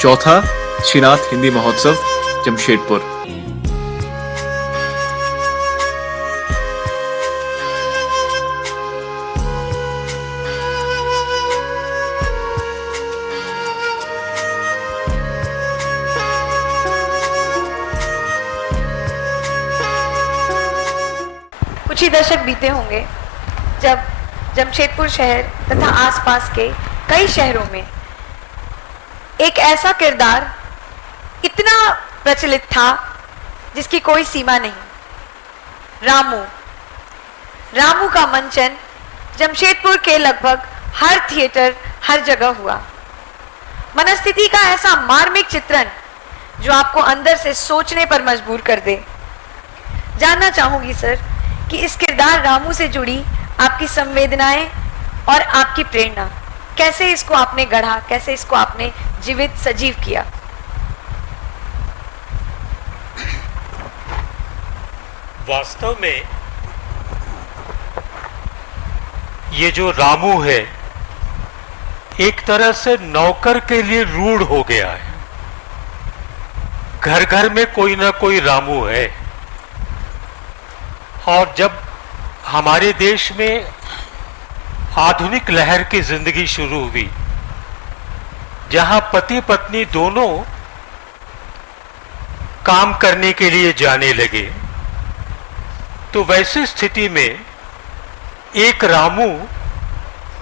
चौथा श्रीनाथ हिंदी महोत्सव जमशेदपुर। कुछ ही दशक बीते होंगे जब जमशेदपुर शहर तथा आसपास के कई शहरों में एक ऐसा किरदार इतना प्रचलित था जिसकी कोई सीमा नहीं। रामू। रामू का मंचन जमशेदपुर के लगभग हर थिएटर, हर जगह हुआ। मनस्थिति का ऐसा मार्मिक चित्रण जो आपको अंदर से सोचने पर मजबूर कर दे। जानना चाहूंगी सर कि इस किरदार रामू से जुड़ी आपकी संवेदनाएं और आपकी प्रेरणा, कैसे इसको आपने गढ़ा, कैसे इसको आपने जीवित सजीव किया? वास्तव में ये जो रामू है एक तरह से नौकर के लिए रूढ़ हो गया है। घर घर में कोई ना कोई रामू है। और जब हमारे देश में आधुनिक लहर की जिंदगी शुरू हुई, जहां पति पत्नी दोनों काम करने के लिए जाने लगे, तो वैसी स्थिति में एक रामू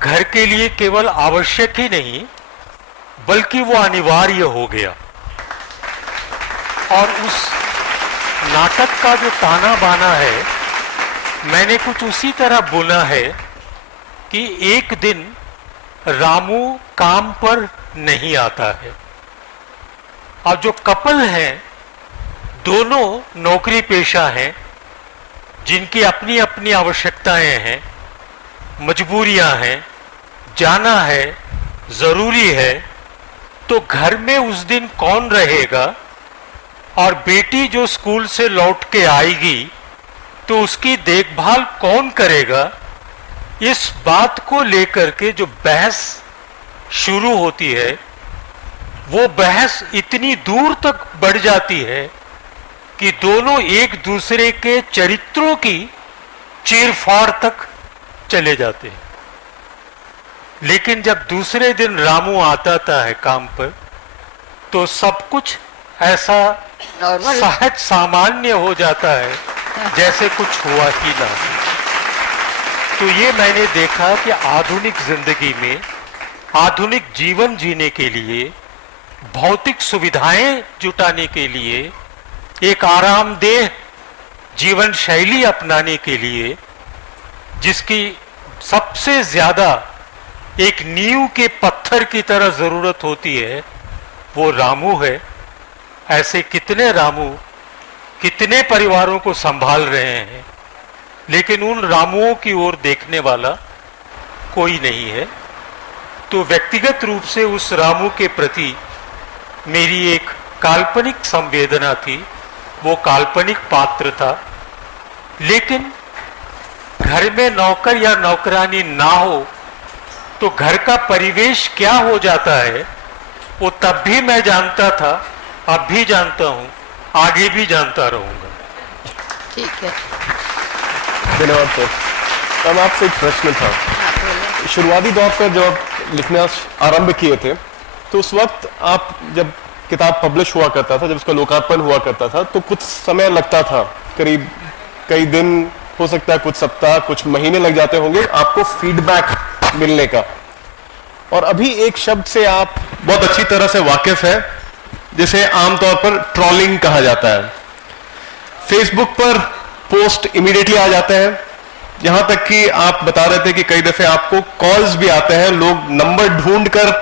घर के लिए केवल आवश्यक ही नहीं बल्कि वो अनिवार्य हो गया। और उस नाटक का जो ताना बाना है, मैंने कुछ उसी तरह बुना है कि एक दिन रामू काम पर नहीं आता है। और जो कपल हैं दोनों नौकरी पेशा हैं, जिनकी अपनी अपनी आवश्यकताएं हैं, मजबूरियां हैं, जाना है, जरूरी है, तो घर में उस दिन कौन रहेगा? और बेटी जो स्कूल से लौट के आएगी तो उसकी देखभाल कौन करेगा? इस बात को लेकर के जो बहस शुरू होती है, वो बहस इतनी दूर तक बढ़ जाती है कि दोनों एक दूसरे के चरित्रों की चीरफाड़ तक चले जाते हैं। लेकिन जब दूसरे दिन रामू आता है काम पर, तो सब कुछ ऐसा सहज सामान्य हो जाता है जैसे कुछ हुआ ही ना। तो ये मैंने देखा कि आधुनिक जिंदगी में, आधुनिक जीवन जीने के लिए, भौतिक सुविधाएं जुटाने के लिए, एक आरामदेह जीवन शैली अपनाने के लिए, जिसकी सबसे ज्यादा एक नींव के पत्थर की तरह जरूरत होती है, वो रामू है। ऐसे कितने रामू कितने परिवारों को संभाल रहे हैं, लेकिन उन रामुओं की ओर देखने वाला कोई नहीं है। तो व्यक्तिगत रूप से उस रामू के प्रति मेरी एक काल्पनिक संवेदना थी, वो काल्पनिक पात्र था। लेकिन घर में नौकर या नौकरानी ना हो तो घर का परिवेश क्या हो जाता है, वो तब भी मैं जानता था, अब भी जानता हूं, आगे भी जानता रहूंगा। ठीक है, धन्यवाद सर। अब आपसे एक प्रश्न था। शुरुआती दौर पर जब आप लिखना आरंभ किए थे, तो उस वक्त आप जब किताब पब्लिश हुआ करता था, जब उसका लोकार्पण हुआ करता था, तो कुछ समय लगता था, करीब कई दिन, हो सकता है कुछ सप्ताह, कुछ महीने लग जाते होंगे आपको फीडबैक मिलने का। और अभी एक शब्द से आप बहुत अच्छी तरह से वाकिफ है, जिसे आमतौर पर ट्रोलिंग कहा जाता है। फेसबुक पर पोस्ट इमीडिएटली आ जाते हैं, यहां तक कि आप बता रहे थे कि कई दफे आपको कॉल्स भी आते हैं, लोग नंबर ढूंढकर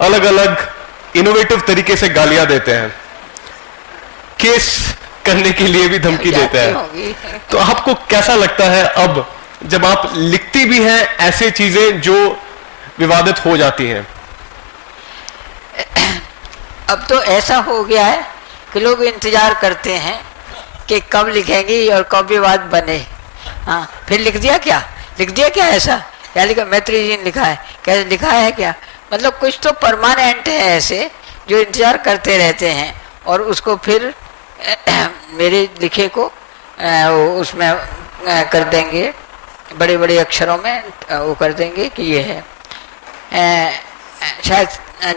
अलग अलग इनोवेटिव तरीके से गालियां देते हैं, केस करने के लिए भी धमकी देते हैं। तो आपको कैसा लगता है अब जब आप लिखती भी हैं ऐसे चीजें जो विवादित हो जाती हैं? अब तो ऐसा हो गया है कि लोग इंतजार करते हैं कि कब लिखेंगी और कब विवाद बने। हाँ, फिर लिख दिया क्या, लिख दिया क्या, ऐसा क्या लिखा, मैत्री जी ने लिखा है, क्या लिखा है क्या, मतलब कुछ तो परमानेंट है ऐसे जो इंतज़ार करते रहते हैं और उसको फिर मेरे लिखे को उसमें कर देंगे, बड़े बड़े अक्षरों में वो कर देंगे कि ये है। शायद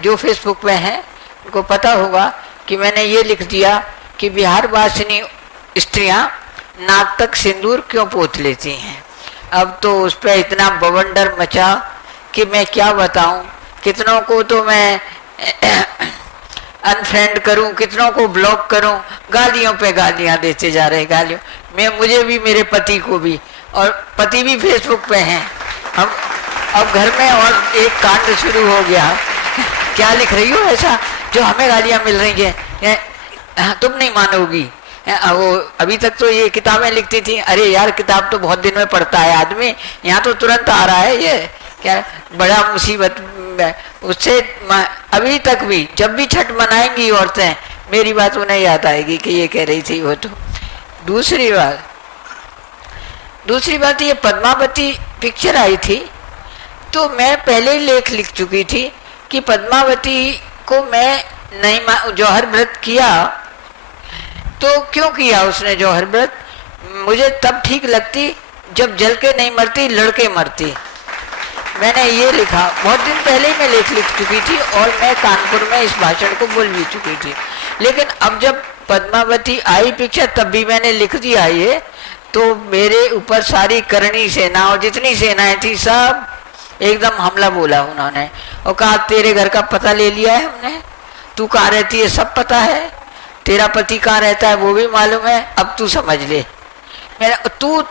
जो फेसबुक पे हैं उनको पता होगा कि मैंने ये लिख दिया कि बिहारवासिनी स्त्रियां नाक तक सिंदूर क्यों पोत लेती हैं। अब तो उस पर इतना बवंडर मचा कि मैं क्या बताऊं, कितनों को तो मैं अनफ्रेंड करूं, कितनों को ब्लॉक करूं, गालियों पे गालियां देते जा रहे, गालियों मैं, मुझे भी, मेरे पति को भी, और पति भी फेसबुक पे हैं। अब घर में और एक कांड शुरू हो गया। क्या लिख रही हो ऐसा जो हमें गालियां मिल रही हैं, तुम नहीं मानोगी। वो अभी तक तो ये किताबें लिखती थी, अरे यार किताब तो बहुत दिन में पढ़ता है आदमी, यहाँ तो तुरंत आ रहा है, ये क्या बड़ा मुसीबत। उससे अभी तक भी जब भी छठ मनाएंगी औरतें, मेरी बात उन्हें याद आएगी कि ये कह रही थी वो। तो दूसरी बात ये पद्मावती पिक्चर आई थी तो मैं पहले ही लेख लिख चुकी थी कि पद्मावती को मैं नहीं जौहर व्रत किया। तो क्यों किया उसने जौहर व्रत? मुझे तब ठीक लगती जब जल के नहीं मरती, लड़के मरती। मैंने ये लिखा, बहुत दिन पहले ही मैं लेख लिख चुकी थी और मैं कानपुर में इस भाषण को बोल भी चुकी थी। लेकिन अब जब पद्मावती आई पिक्चर तब भी मैंने लिख दिया ये। तो मेरे ऊपर सारी करणी सेना और जितनी सेनाएं थी सब एकदम हमला बोला उन्होंने और कहा तेरे घर का पता ले लिया है हमने, तू कहाँ रहती है सब पता है, तेरा पति कहाँ रहता है वो भी मालूम है, अब तू समझ ले। मेरा तू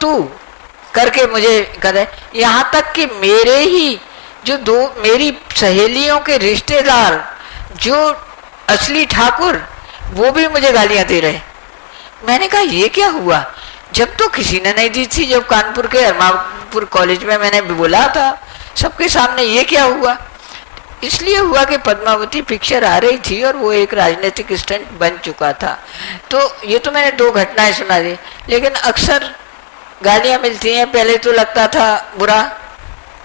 करके मुझे करे, यहाँ तक कि मेरे ही जो दो मेरी सहेलियों के रिश्तेदार जो असली ठाकुर वो भी मुझे गालियां दे रहे। मैंने कहा ये क्या हुआ, जब तो किसी ने नहीं दी थी, जब कानपुर के हरमापुर कॉलेज में मैंने बोला था सबके सामने, ये क्या हुआ? इसलिए हुआ कि पद्मावती पिक्चर आ रही थी और वो एक राजनीतिक स्टंट बन चुका था। तो ये तो मैंने दो घटनाएं सुना दी, लेकिन अक्सर गालियां मिलती हैं। पहले तो लगता था बुरा,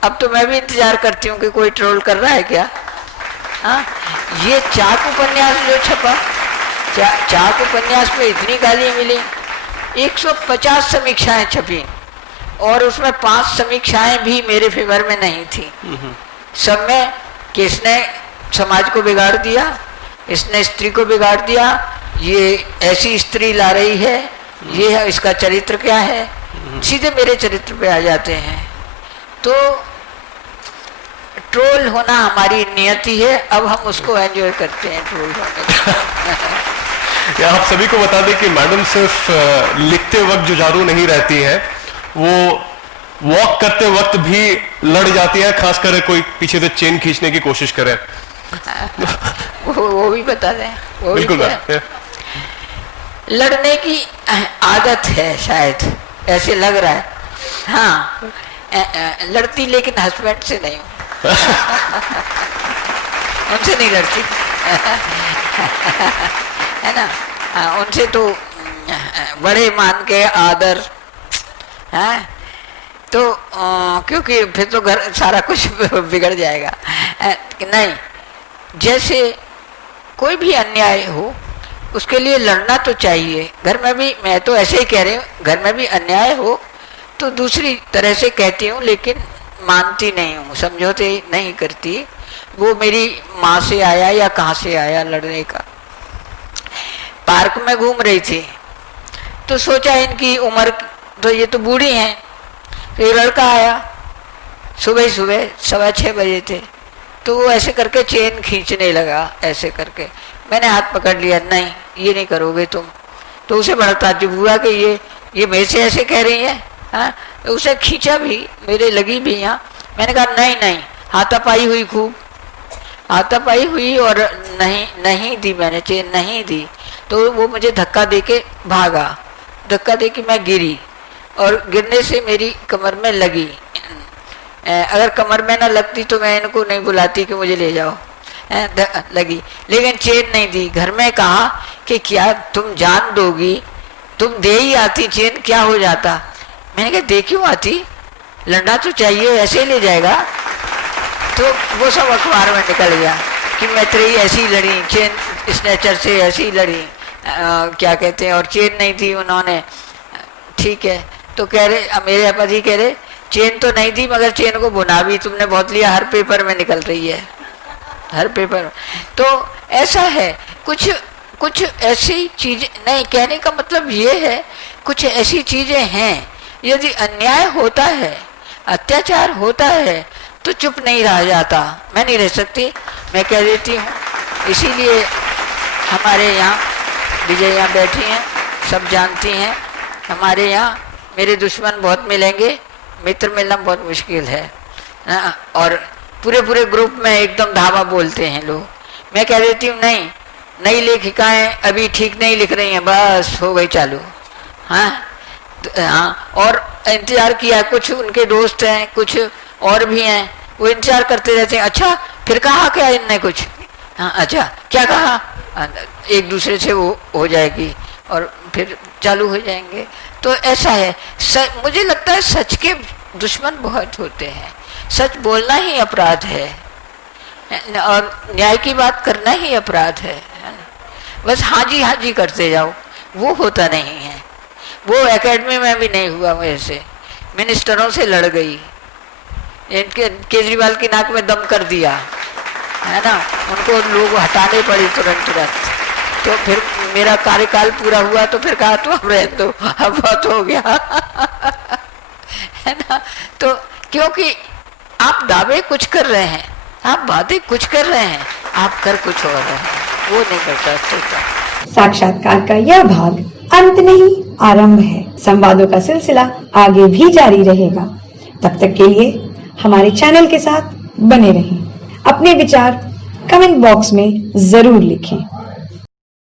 अब तो मैं भी इंतजार करती हूँ कि कोई ट्रोल कर रहा है क्या। हाँ, ये चाक उपन्यास जो छपा, चाक उपन्यास में इतनी गालियां मिली, 150 समीक्षाएं छपी और उसमें 5 समीक्षाएं भी मेरे फेवर में नहीं थी। सब में कि इसने समाज को बिगाड़ दिया, इसने स्त्री को बिगाड़ दिया, ये ऐसी स्त्री ला रही है, ये है, इसका चरित्र क्या है, सीधे मेरे चरित्र पे आ जाते हैं। तो ट्रोल होना हमारी नियति है, अब हम उसको एंजॉय करते हैं ट्रोल होने या आप सभी को बता दें कि मैडम सिर्फ लिखते वक्त जुझारू नहीं रहती हैं, वो वॉक करते वक्त भी लड़ जाती है, खासकर कोई पीछे से चेन खींचने की कोशिश करे। वो भी बता दें, वो बिल्कुल भी लड़ने की आदत है शायद, ऐसे लग रहा है। हाँ, लड़ती लेकिन हस्बैंड से नहीं उनसे नहीं लड़ती है ना। उनसे तो बड़े मान के आदर है, तो क्योंकि फिर तो घर सारा कुछ बिगड़ जाएगा। नहीं, जैसे कोई भी अन्याय हो उसके लिए लड़ना तो चाहिए। घर में भी, मैं तो ऐसे ही कह रही हूँ, घर में भी अन्याय हो तो दूसरी तरह से कहती हूँ, लेकिन मानती नहीं हूँ, समझौते नहीं करती। वो मेरी माँ से आया या कहाँ से आया लड़ने का। पार्क में घूम रही थी तो सोचा इनकी उम्र तो ये तो बूढ़ी हैं, तो ये लड़का आया सुबह 6:15 बजे थे, तो वो ऐसे करके चेन खींचने लगा, ऐसे करके मैंने हाथ पकड़ लिया, नहीं ये नहीं करोगे तुम। तो उसे बड़ा ताज्जुब हुआ कि ये मेरे से ऐसे कह रही है। हाँ, तो उसे खींचा भी, मेरे लगी भी यहाँ। मैंने कहा नहीं, हाथापाई हुई, खूब हाथापाई हुई और नहीं दी मैंने, चेन नहीं दी। तो वो मुझे धक्का दे के भागा, धक्का दे के मैं गिरी और गिरने से मेरी कमर में लगी। अगर कमर में ना लगती तो मैं इनको नहीं बुलाती कि मुझे ले जाओ, लगी, लेकिन चेन नहीं दी। घर में कहा कि क्या तुम जान दोगी, तुम दे ही आती चेन, क्या हो जाता। मैंने कहा दे क्यों आती, लड़ना तो चाहिए, ऐसे ही ले जाएगा। तो वो सब अखबार में निकल गया कि मैत्रेयी ऐसी लड़ी, चेन स्नैचर से ऐसी लड़ी, क्या कहते हैं, और चेन नहीं थी उन्होंने। ठीक है, तो कह रहे, मेरे पति कह रहे चेन तो नहीं थी मगर चेन को बुना भी तुमने बहुत लिया, हर पेपर में निकल रही है, हर पेपर। तो ऐसा है, कुछ ऐसी चीजें नहीं, कहने का मतलब ये है कुछ ऐसी चीजें हैं, यदि अन्याय होता है, अत्याचार होता है तो चुप नहीं रह जाता। मैं नहीं रह सकती, मैं कह देती हूँ। इसीलिए हमारे यहाँ विजय यहाँ बैठी हैं, सब जानती हैं, हमारे यहाँ मेरे दुश्मन बहुत मिलेंगे, मित्र मिलना बहुत मुश्किल है। और पूरे ग्रुप में एकदम धावा बोलते हैं लोग। मैं कह देती हूँ नहीं, नई लेखिकाएं अभी ठीक नहीं लिख रही हैं, बस हो गई चालू। हाँ और इंतजार किया, कुछ उनके दोस्त हैं, कुछ और भी हैं, वो इंतजार करते रहते हैं। अच्छा फिर कहा क्या इनने कुछ? हाँ अच्छा क्या कहा? एक दूसरे से वो हो जाएगी और फिर चालू हो जाएंगे। तो ऐसा है, मुझे लगता है सच के दुश्मन बहुत होते हैं। सच बोलना ही अपराध है और न्याय की बात करना ही अपराध है। बस हाँ जी करते जाओ, वो होता नहीं है। वो एकेडमी में भी नहीं हुआ, वैसे मिनिस्टरों से लड़ गई, इनके केजरीवाल की नाक में दम कर दिया है ना, उनको लोग हटाने पड़े तुरंत। तो फिर मेरा कार्यकाल पूरा हुआ तो फिर कहा तो अब रह दो, अब बहुत हो गया है ना। तो क्योंकि आप दावे कुछ कर रहे हैं, आप बातें कुछ कर रहे हैं, आप कर कुछ और रहे हैं, वो नहीं करता। साक्षात्कार का यह भाग अंत नहीं आरंभ है। संवादों का सिलसिला आगे भी जारी रहेगा। तब तक के लिए हमारे चैनल के साथ बने रहें। अपने विचार कमेंट बॉक्स में जरूर लिखें।